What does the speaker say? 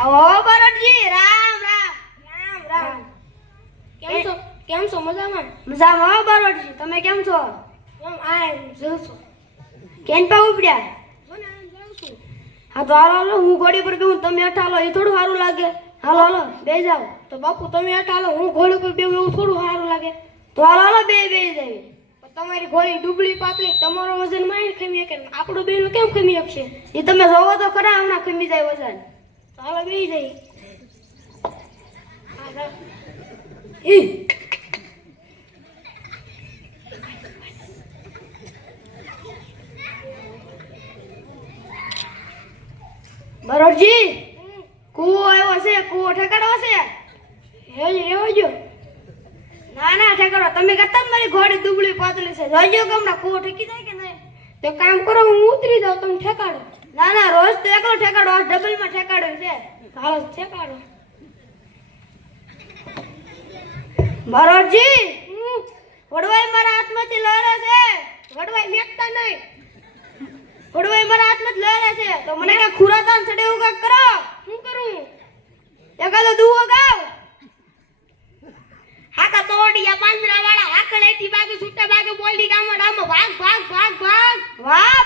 આવો બરોડજી રામ રામ રામ રામ. કેમ છો મજામાં? મજામાં હો બરોડજી, તમે કેમ છો? એમ આ જોઉં છું. કેન પા ઉપડ્યા? જો ને આમ જાઉં છું. હા તો હાલો હાલો, હું ઘોડી પર બેહું, તમે હેઠ હાલો, એ થોડું સારું લાગે. હાલો હાલો બે જાઓ. તો બાપુ તમે હેઠ હાલો, હું ઘોડી પર બેહું એવું થોડું સારું લાગે. તો હાલો હાલો બે જાય. પણ તમારી ઘોડી ડુબળી પાતળી, તમારો વજન મારી ખમી શકે, આપણું બેનું કેમ ખમી શકશે? એ તમે જોવો તો ખરા, હમણાં ખમી જાય વજન. તો હાલો બેહી જઈએ. હા હા. ઈ બરોડજી કૂવો આવ્યો છે, કૂવો ઠેકાડો છે? હેજી રહેવા જો. ના ના ઠેકાડો, તમે કહેતા ને મારી ઘોડી દુબળી પાતળી છે, જોઈજો કે હમણાં કૂવો ઠેકી જાય કે નહીં. તો કામ કરો, હું ઉતરી જાઉં, તમે ઠેકાડો. ના ના રોજ તો એકલો ઠેકાડો, આજ ડબલમાં ઠેકાડ્યો છે. હાલો ઠેકાડો. બરોડજી વડવાઈ મારા હાથમાંથી લહેરે છે, વડવાઈ મેકતા નહીં. વડવાઈ મારા હાથમાંથી લહેરે છે, તો મને કે ખુરાતાન ચડે એવું કાક કરો. શું કરું? એકાદો દુહો ગાવ. હાકા તોડિયા પાંજરા વાળા હાકળેથી બાગે છૂટા બાગે બોલી ગામમાં ડામો ભાગ ભાગ ભાગ ભાગ. વાહ